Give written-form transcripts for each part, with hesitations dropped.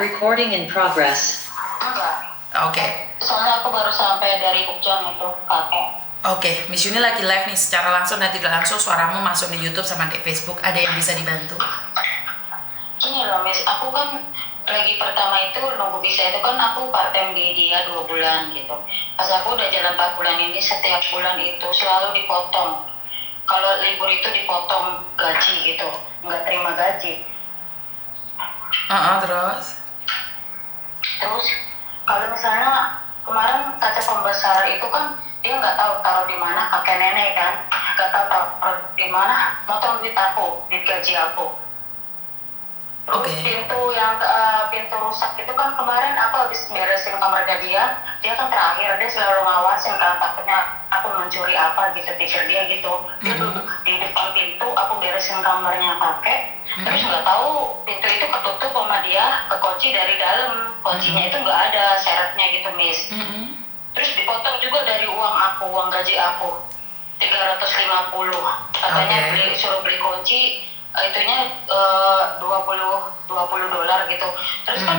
Recording in progress. Enggak. Oke. Soalnya aku baru sampai dari Bukjong itu, kakek. Oke, Miss Yuni lagi live nih secara langsung dan tidak langsung suaramu masuk di YouTube sama di Facebook. Ada yang bisa dibantu? Gini loh, Miss, aku kan lagi pertama itu nunggu visa itu kan aku part time di dia 2 bulan gitu. Pas aku udah jalan 4 bulan ini, setiap bulan itu selalu dipotong. Kalau libur itu dipotong gaji gitu, nggak terima gaji. Terus? Terus kalau misalnya kemarin kaca pembesar itu kan dia nggak tahu taruh di mana, kakek nenek kan nggak tahu taruh di mana, motong duit aku, duit gaji aku. Terus pintu rusak itu kan kemarin aku habis beresin kamarnya dia kan terakhir, dia selalu ngawasin kan, takutnya aku mencuri apa gitu, pikir dia gitu. Dia duduk di depan pintu, aku beresin kamarnya kakek, terus nggak tahu pintu itu ketutup sama dia, kekunci dari dalam, kuncinya itu nggak ada seretnya gitu, Miss. Terus dipotong juga dari uang aku, uang gaji aku 350, katanya suruh beli kunci, itunya $20 gitu. Terus kan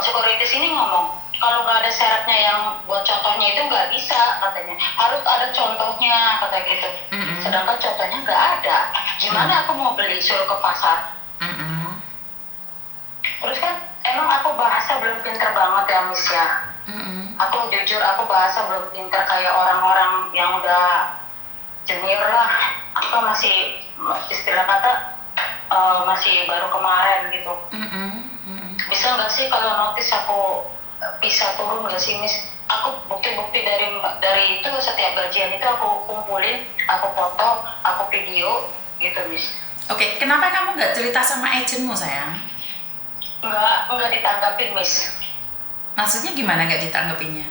securities ini ngomong kalau nggak ada syaratnya yang buat contohnya itu nggak bisa, katanya harus ada contohnya, kata gitu. Sedangkan contohnya nggak ada, gimana aku mau beli, suruh ke pasar. Terus kan emang aku bahasa belum pinter banget ya, Miss ya. Aku jujur, aku bahasa belum pinter kayak orang-orang yang udah junior lah. Aku masih istilah kata masih baru kemarin gitu. Bisa nggak sih kalau notis aku bisa turun nggak sih, Miss? Aku bukti-bukti dari itu, setiap gajian itu aku kumpulin, aku foto, aku video gitu, Miss. Oke, kenapa kamu nggak cerita sama agenmu, sayang? Nggak ditanggapin, Miss. Maksudnya gimana nggak ditanggapinnya?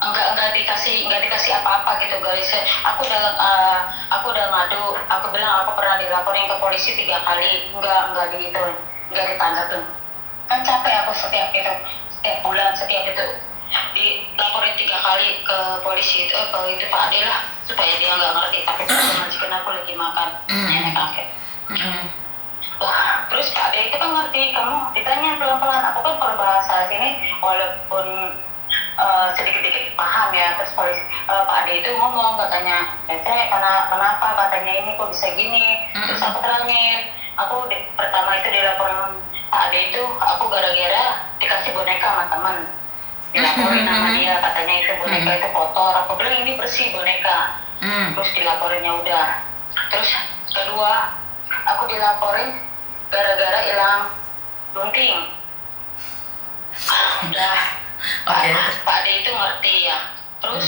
Nggak dikasih apa-apa gitu, guys. Aku udah ngadu, aku bilang aku pernah dilaporin ke polisi 3 kali, nggak ditanggapin. Kan capek aku setiap bulan setiap itu dilaporin 3 kali ke polisi itu, ke itu Pak Ade lah, supaya dia nggak ngerti, tapi majikan aku lagi makan nenek kakek. Wah, terus Pak Ade itu kan ngerti, kamu ditanya pelan-pelan, aku kan kalau bahasa sini walaupun sedikit-sedikit paham ya. Terus polisi Pak Ade itu ngomong, katanya kenapa katanya ini kok bisa gini. Terus aku terangin, aku pertama itu dilaporin Pak Ade itu, aku gara-gara dikasih boneka sama temen, dilaporin sama dia, katanya itu boneka itu kotor. Aku bilang ini bersih boneka. Terus dilaporinnya udah. Terus kedua, aku dilaporin gara-gara hilang gunting. Udah. Pak Ade itu ngerti ya. Terus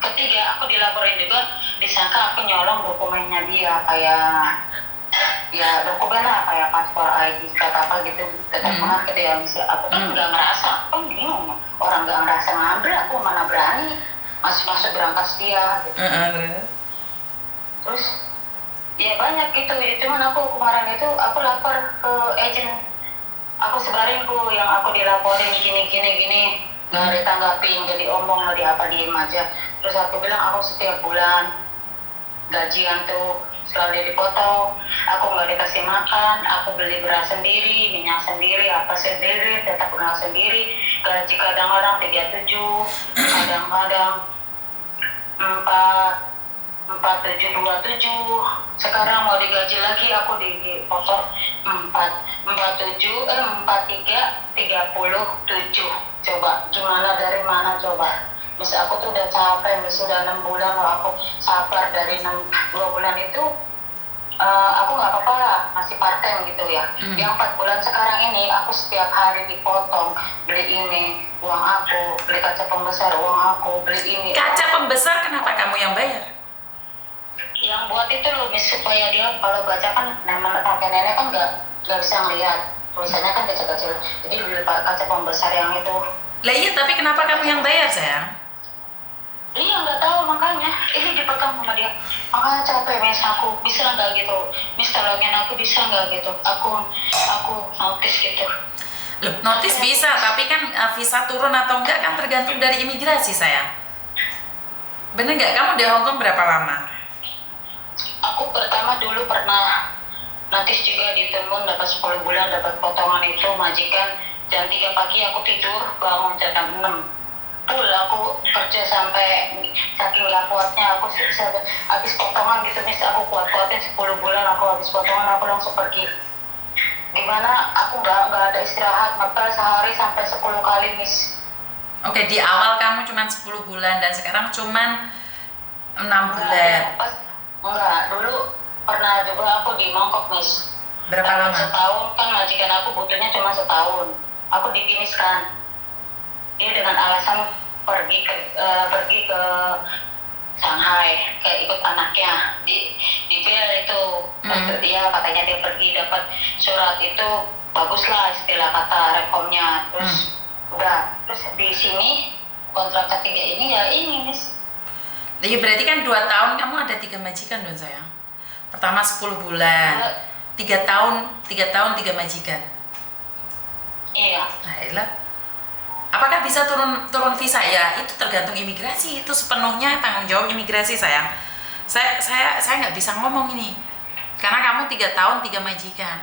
ketiga, aku dilaporin juga, disangka aku nyolong dokumennya dia, kayak ya dokumen lah, kayak paspor, ID, kata apa gitu, ketemuan gitu ya. Aku kan nggak ngerasa, aku kan bingung, orang nggak ngerasa ngambil, aku mana berani masuk berangkas dia gitu. Terus ya banyak gitu ya. Cuman aku kemarin itu aku lapor ke agent, aku sebarin yang aku dilaporin gini nggak ditanggapin, jadi omong, nggak diem aja. Terus aku bilang aku setiap bulan gajian tuh selalu dipotong, aku nggak dikasih makan, aku beli beras sendiri, minyak sendiri, apa sendiri, tetap kenal sendiri. Gaji kadang-kadang 37, kadang-kadang 4727. Sekarang mau digaji lagi, aku dipotong 4337. Coba gimana, dari mana coba? Mis, aku tuh udah capek, Mis, sudah 6 bulan loh aku sabar. Dari 2 bulan itu aku nggak apa-apa lah, masih part time gitu ya. Yang 4 bulan sekarang ini aku setiap hari dipotong, beli ini uang aku, beli kaca pembesar uang aku, beli ini. Kaca pembesar kenapa kamu yang bayar? Yang buat itu loh, Mis, supaya dia kalau baca kan, nama kakek nenek kan nggak bisa ngeliat tulisannya kan kecil-kecil, jadi beli kaca pembesar yang itu. Lah iya, tapi kenapa kamu yang bayar, sayang? Iya, nggak tahu, makanya ini dipegang sama dia. Makanya capek, Mis, aku bisa nggak gitu, Mis, tolongin aku bisa nggak gitu, aku notis gitu. Loh, notis bisa, tapi kan visa turun atau enggak kan tergantung dari imigrasi, sayang. Bener nggak? Kamu di Hongkong berapa lama? Aku pertama dulu pernah notis juga di Tembun, dapat 10 bulan, dapat potongan itu majikan jam 3 pagi aku tidur, bangun jam 6. Full aku kerja sampai saking gak kuatnya aku habis potongan gitu Miss, aku kuat-kuatin 10 bulan aku habis potongan aku langsung pergi. Gimana aku nggak ada istirahat, ngepel sehari sampai 10 kali Miss. Oke, di awal kamu cuma 10 bulan dan sekarang cuma 6 bulan. Enggak, dulu pernah juga aku di Mongkok Miss. Berapa lama? Setahun, kan majikan aku butuhnya cuma setahun. Aku difiniskan. Dia dengan alasan pergi ke Shanghai, kayak ikut anaknya di bel itu. Untuk dia katanya dia pergi dapat surat itu, baguslah istilah kata rekomnya. Terus udah, terus di sini kontrak ketiga ini ya ini Miss. Jadi berarti kan 2 tahun kamu ada 3 majikan dong sayang. Pertama 10 bulan, 3 tahun 3 majikan. Iya. Nah, apakah bisa turun visa ya? Itu tergantung imigrasi, itu sepenuhnya tanggung jawab imigrasi sayang. Saya nggak bisa ngomong ini, karena kamu 3 tahun 3 majikan.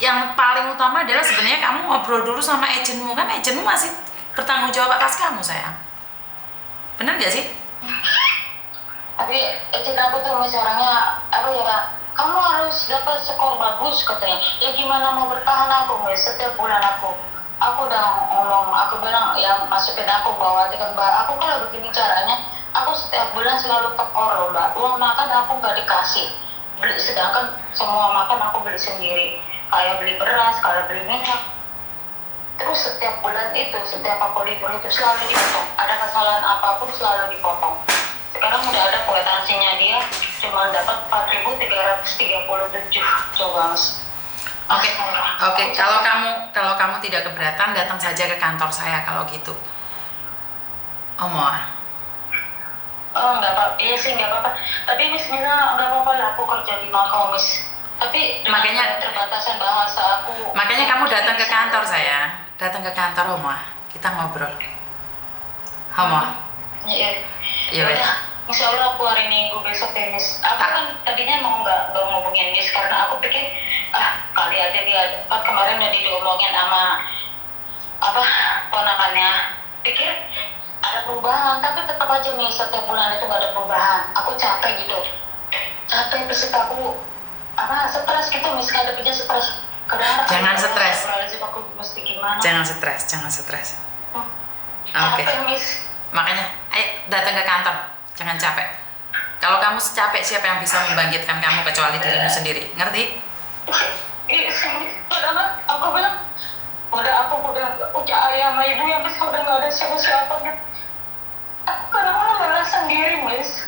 Yang paling utama adalah sebenarnya kamu ngobrol dulu sama agenmu, kan agenmu masih bertanggung jawab atas kamu sayang. Benar nggak sih? Tapi agent aku tuh Miss orangnya apa ya? Kamu harus dapat skor bagus katanya. Ya gimana mau bertahan aku Miss, setiap bulan aku udah ngomong, aku bilang yang masukin aku bawa tiket Mbak. Aku kalau begini caranya, aku setiap bulan selalu tekor loh Mbak. Uang makan aku nggak dikasih. Sedangkan semua makan aku beli sendiri. Kayak beli beras, kayak beli minyak. Terus setiap bulan itu, setiap aku libur itu selalu dipotong. Ada kesalahan apapun selalu dipotong. Sekarang udah ada kwitansinya dia, cuma dapat 4.337. Coba Mas. Oke. Kalau kamu tidak keberatan, datang saja ke kantor saya kalau gitu. Mau? Oh nggak apa, iya sih nggak apa-apa. Tapi Miss Mila nggak apa-apa lah, aku kerja di Makau Miss. Tapi Makanya- terbatasan bahasa aku. Makanya kamu datang ke kantor saya. Datang ke kantor Oma, kita ngobrol. Iya. Iya, Udah, insya Allah aku hari Minggu besok ya Miss. Aku kan tadinya mau nggak ngomongin Miss karena aku pikir kali aja dia kan kemarin udah diomongin sama ponakannya. Pikir ada perubahan, tapi tetap aja nih setiap bulan itu nggak ada perubahan. Aku capek gitu. Capek fisik aku stres gitu Miss, ngadepinnya stres. Jangan stres. Aku mesti gimana? Jangan stres. Oke. Capek Miss. Makanya, ayo datang ke kantor. Jangan capek. Kalau kamu capek, siapa yang bisa membangkitkan kamu kecuali dirimu sendiri? Ngerti? Iya sih, padahal aku bilang aku udah ayah sama ibu yang bisa udah nggak ada siapa-siapa gitu. Aku kadang-kadang lelah sendiri Miss.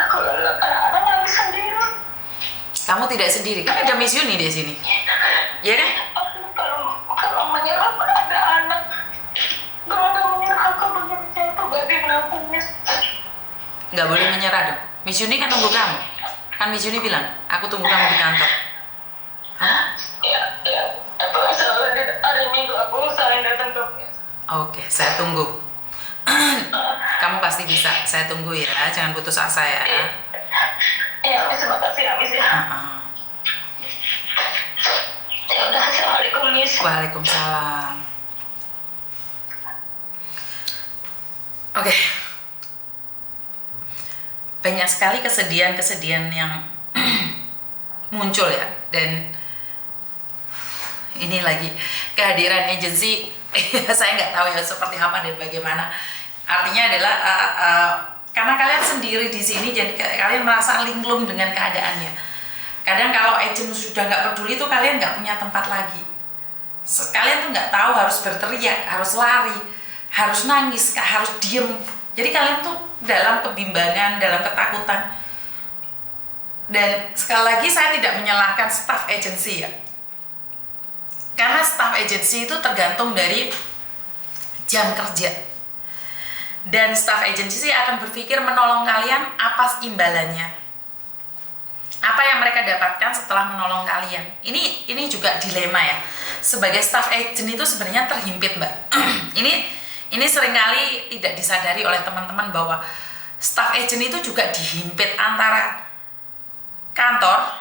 Aku lelah, kadang-kadang nangis sendiri. Kamu tidak sendiri, kan ada Miss Yuni di sini. Iya kan? Kalau menyerah ada anak. Kalau nggak menyerah aku begini saya tuh gak dilakukan Miss. Nggak boleh menyerah dong. Miss Yuni kan tunggu kamu. Kan Miss Yuni bilang, aku tunggu kamu di kantor. Hah? Ya. Itu asal hari Minggu aku usahain datang ke Miss. Oke, saya tunggu. Kamu pasti bisa. Saya tunggu ya. Jangan putus asa ya. Ya Miss, makasih ya Miss ya. Ya udah, assalamualaikum Miss. Waalaikumsalam. Oke. Banyak sekali kesedihan-kesedihan yang muncul ya, dan ini lagi kehadiran agensi. Saya nggak tahu ya seperti apa dan bagaimana. Artinya adalah karena kalian sendiri di sini, jadi kalian merasa linglung dengan keadaannya. Kadang kalau agent sudah nggak peduli tuh kalian nggak punya tempat lagi. Kalian tuh nggak tahu harus berteriak, harus lari, harus nangis, harus diem. Jadi kalian tuh dalam kebimbangan, dalam ketakutan. Dan sekali lagi saya tidak menyalahkan staff agency ya. Karena staff agency itu tergantung dari jam kerja. Dan staff agency akan berpikir menolong kalian apa imbalannya. Apa yang mereka dapatkan setelah menolong kalian. Ini juga dilema ya. Sebagai staff agent itu sebenarnya terhimpit, Mbak. Ini seringkali tidak disadari oleh teman-teman bahwa staff agent itu juga dihimpit antara kantor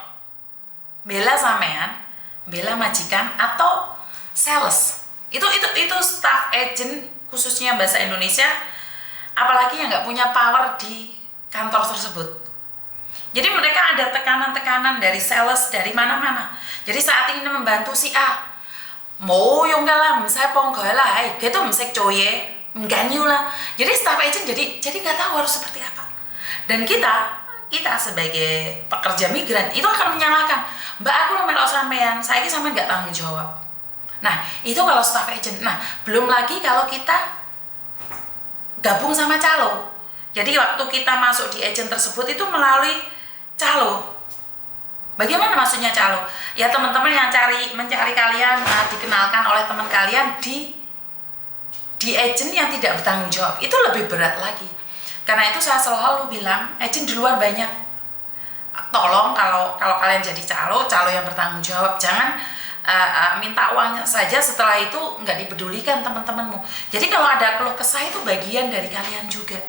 bela sampean, bela majikan atau sales. Itu staff agent khususnya bahasa Indonesia, apalagi yang nggak punya power di kantor tersebut. Jadi mereka ada tekanan-tekanan dari sales dari mana-mana. Jadi saat ini membantu si A, mau yung lah, saya ponggal lah, gitu mesti coye, enggaknya lah. Jadi staff agent jadi nggak tahu harus seperti apa. Dan kita sebagai pekerja migran itu akan menyalahkan, Mbak aku lo melok sampean, saya ini sampean nggak tanggung jawab. Nah itu kalau staff agent. Nah belum lagi kalau kita gabung sama calo. Jadi waktu kita masuk di agent tersebut itu melalui calo. Bagaimana maksudnya calo? Ya teman-teman yang mencari kalian, dikenalkan oleh teman kalian di agent yang tidak bertanggung jawab. Itu lebih berat lagi. Karena itu saya selalu bilang, agent di luar banyak. Tolong kalau kalian jadi calo yang bertanggung jawab. Jangan minta uangnya saja, setelah itu nggak dipedulikan teman-temanmu. Jadi kalau ada keluh kesah itu bagian dari kalian juga.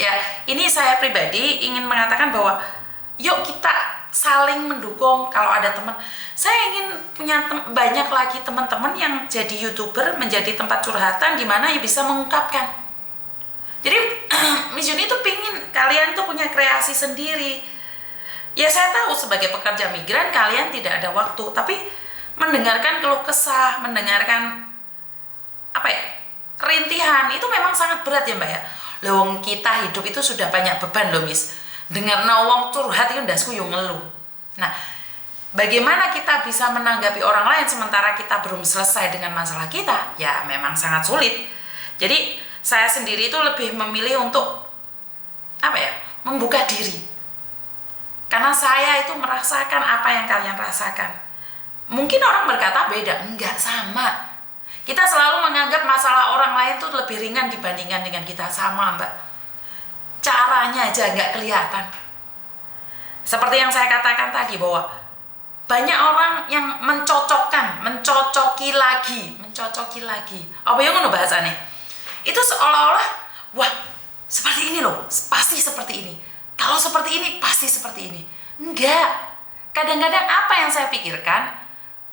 Ya, ini saya pribadi ingin mengatakan bahwa yuk kita saling mendukung. Kalau ada teman, saya ingin punya banyak lagi teman-teman yang jadi YouTuber, menjadi tempat curhatan di mana ya bisa mengungkapkan. Jadi Miss Juni itu pingin kalian tuh punya kreasi sendiri. Ya saya tahu sebagai pekerja migran kalian tidak ada waktu, tapi mendengarkan keluh kesah, mendengarkan rintihan itu memang sangat berat ya Mbak ya. Lewong kita hidup itu sudah banyak beban loh Miss. Dengar nawang curhat itu ndasku yang ngeluh. Nah, bagaimana kita bisa menanggapi orang lain sementara kita belum selesai dengan masalah kita? Ya memang sangat sulit. Jadi saya sendiri itu lebih memilih untuk membuka diri. Karena saya itu merasakan apa yang kalian rasakan. Mungkin orang berkata beda, enggak sama. Kita selalu menganggap masalah orang lain itu lebih ringan dibandingkan dengan kita. Sama Mbak. Caranya aja nggak kelihatan. Seperti yang saya katakan tadi bahwa banyak orang yang mencocoki lagi. Apa yang ngono bahasanya? Itu seolah-olah, wah seperti ini loh, pasti seperti ini. Kalau seperti ini, pasti seperti ini. Enggak. Kadang-kadang apa yang saya pikirkan,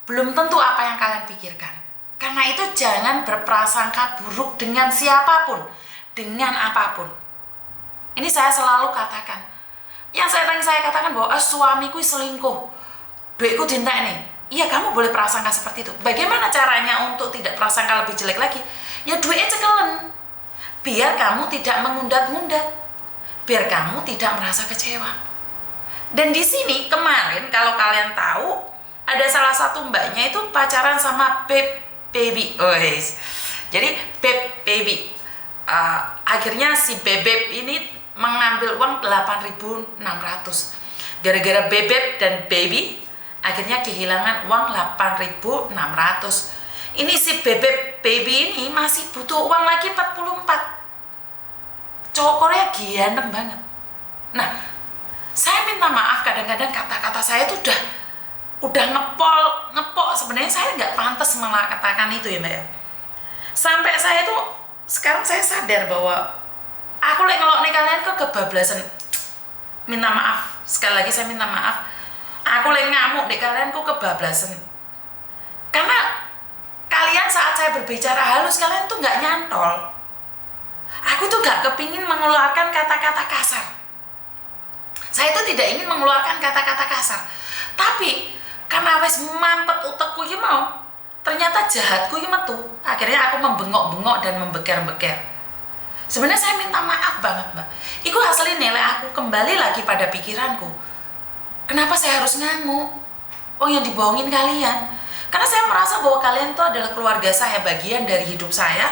belum tentu apa yang kalian pikirkan. Karena itu jangan berprasangka buruk dengan siapapun, dengan apapun. Ini saya selalu katakan. Yang saya katakan bahwa suamiku selingkuh, duitku dintek nih. Iya, kamu boleh prasangka seperti itu. Bagaimana caranya untuk tidak prasangka lebih jelek lagi? Ya duitnya cekelen. Biar kamu tidak mengundat-ngundat. Biar kamu tidak merasa kecewa. Dan di sini kemarin kalau kalian tahu ada salah satu mbaknya itu pacaran sama baby. Jadi baby. Akhirnya si bebek ini mengambil uang 8.600. Gara-gara bebek dan baby akhirnya kehilangan uang 8.600. Ini si bebek baby ini masih butuh uang lagi 44. Cowok Korea ganteng banget. Nah, saya minta maaf kadang-kadang kata-kata saya tuh udah ngepok. Sebenarnya saya nggak pantas mengatakan itu ya Mbak ya. Sampai saya tuh sekarang saya sadar bahwa aku ngelok nih kalian kok kebablasan. Minta maaf, sekali lagi saya minta maaf. Aku ngamuk deh kalian kok kebablasan. Karena kalian saat saya berbicara halus kalian tuh nggak nyantol. Aku tuh gak kepingin mengeluarkan kata-kata kasar. Saya tuh tidak ingin mengeluarkan kata-kata kasar. Tapi karena wes mampet utekku ya mau, ternyata jahatku ya metu. Akhirnya aku membengok-bengok dan membeker-beker. Sebenarnya saya minta maaf banget Mbak. Iku hasilnya nilai aku kembali lagi pada pikiranku. Kenapa saya harus ngamuk? Oh yang dibohongin kalian. Karena saya merasa bahwa kalian tuh adalah keluarga saya, bagian dari hidup saya.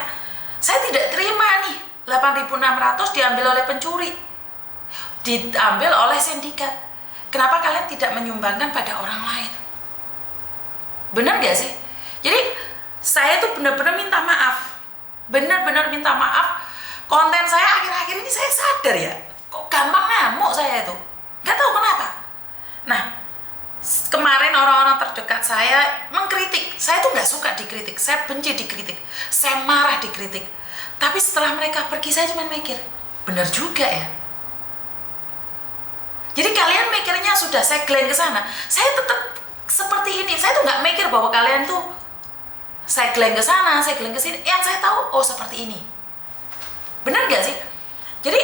Saya tidak terima nih 8.600 diambil oleh pencuri, diambil oleh sindikat. Kenapa kalian tidak menyumbangkan pada orang lain? Benar gak sih? Jadi saya tuh benar-benar minta maaf. Benar-benar minta maaf. Konten saya akhir-akhir ini saya sadar ya, kok gampang ngamuk saya itu. Gak tahu kenapa. Nah, kemarin orang-orang terdekat saya mengkritik. Saya tuh gak suka dikritik. Saya benci dikritik. Saya marah dikritik. Tapi setelah mereka pergi saya cuma mikir, benar juga ya. Jadi kalian mikirnya sudah saya geleng ke sana. seperti ini. Saya tuh nggak mikir bahwa kalian tuh saya geleng ke sana, saya geleng ke sini. Yang saya tahu, oh seperti ini. Benar nggak sih? Jadi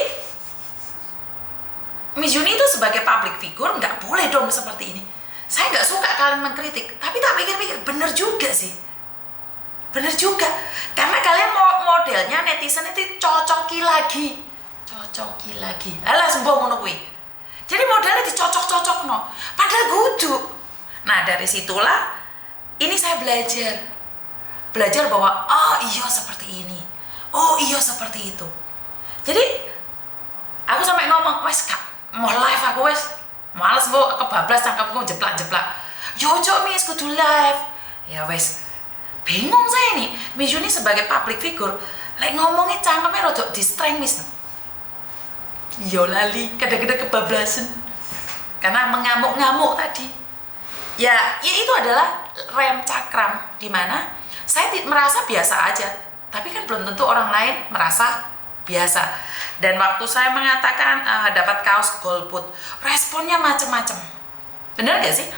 Miss Yuni itu sebagai public figure nggak boleh dong seperti ini. Saya nggak suka kalian mengkritik, tapi tak pikir-pikir bener juga sih. Bener juga, karena kalian modelnya netizen itu cocoki lagi. Alah sembuh ngono kuwi. Jadi modelnya dicocok-cocok no. Padahal kudu. Nah dari situlah ini saya belajar bahwa oh iya seperti ini, oh iya seperti itu. Jadi aku sampai ngomong wes kak mau live aku wes males bu kebablas cangkapku jeplak. Yo Miss kudu live. Ya wes bingung saya nih. Miss Yuni sebagai public figure like ngomongin cangkapnya rodok distreng Miss. Yo lali kadang-kadang kebablasan karena mengamuk-ngamuk tadi. Ya itu adalah rem cakram di mana saya merasa biasa aja, tapi kan belum tentu orang lain merasa biasa. Dan waktu saya mengatakan dapat kaos golput, responnya macam-macam. Benar gak sih?